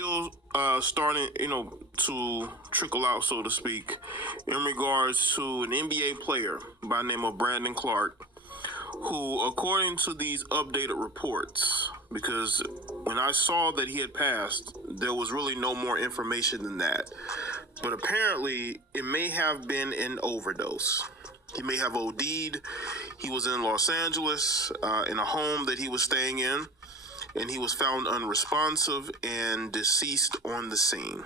still starting, to trickle out, so to speak, in regards to an NBA player by the name of Brandon Clarke, who, according to these updated reports, because when I saw that he had passed, there was really no more information than that. But apparently, it may have been an overdose. He may have OD'd. He was in Los Angeles in a home that he was staying in, and he was found unresponsive and deceased on the scene.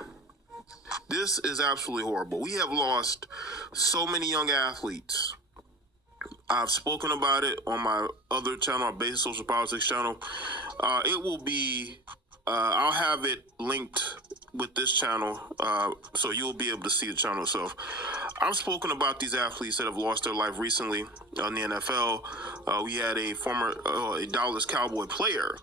This is absolutely horrible. We have lost so many young athletes. I've spoken about it on my other channel, our Basic Social Politics channel. It will be, I'll have it linked with this channel, so you'll be able to see the channel itself. I've spoken about these athletes that have lost their life recently on the NFL. We had a former a Dallas Cowboy player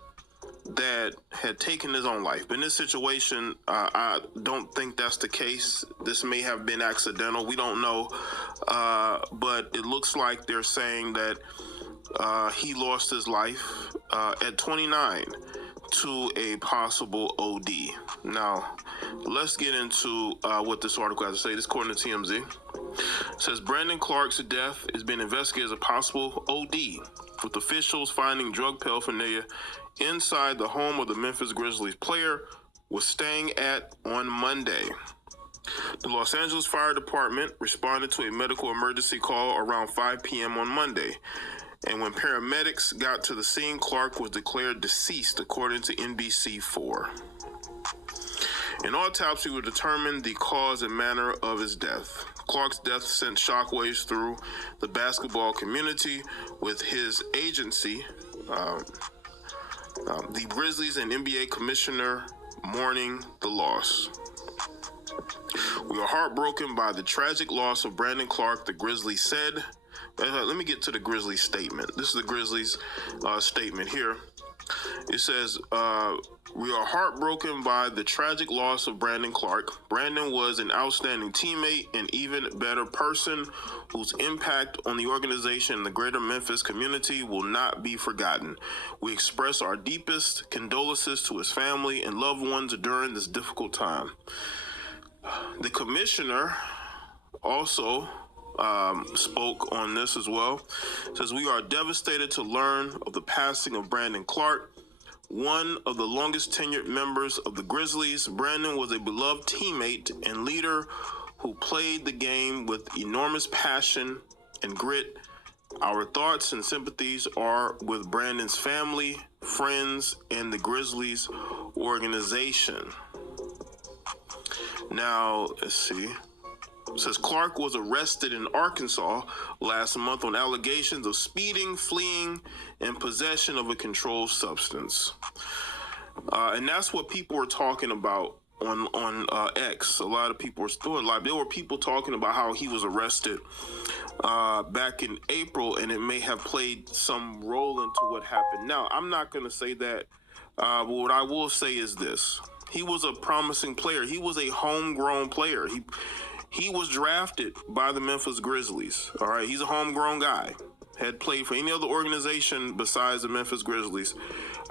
that had taken his own life. But in this situation, I don't think that's the case. This may have been accidental. We don't know. But it looks like they're saying that he lost his life at 29 to a possible OD. Now, let's get into what this article has to say. This according to TMZ. It says Brandon Clarke's death is being investigated as a possible OD, with officials finding drug paraphernalia inside the home of the Memphis Grizzlies player was staying at on Monday. The Los Angeles Fire Department responded to a medical emergency call around 5 p.m. on Monday. And when paramedics got to the scene, Clarke was declared deceased, according to NBC4. An autopsy will determine the cause and manner of his death. Clarke's death sent shockwaves through the basketball community, with his agency, the Grizzlies and NBA commissioner, mourning the loss. We are heartbroken by the tragic loss of Brandon Clarke, the Grizzlies said. Let me get to the Grizzlies statement. This is the Grizzlies statement here. It says, we are heartbroken by the tragic loss of Brandon Clarke. Brandon was an outstanding teammate and even better person whose impact on the organization and the greater Memphis community will not be forgotten. We express our deepest condolences to his family and loved ones during this difficult time. The commissioner also spoke on this as well. It says, we are devastated to learn of the passing of Brandon Clarke, one of the longest tenured members of the Grizzlies. Brandon was a beloved teammate and leader who played the game with enormous passion and grit. Our thoughts and sympathies are with Brandon's family, friends, and the Grizzlies organization. Now, let's see. It says Clarke was arrested in Arkansas last month on allegations of speeding, fleeing, and possession of a controlled substance. And that's what people were talking about on X. A lot of people were still alive. There were people talking about how he was arrested back in April, and it may have played some role into what happened. Now, I'm not going to say that, but what I will say is this. He was a promising player. He was a homegrown player. He was drafted by the Memphis Grizzlies. All right, he's a homegrown guy. Had played for any other organization besides the Memphis Grizzlies.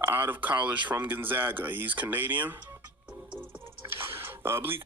Out of college from Gonzaga. He's Canadian. I believe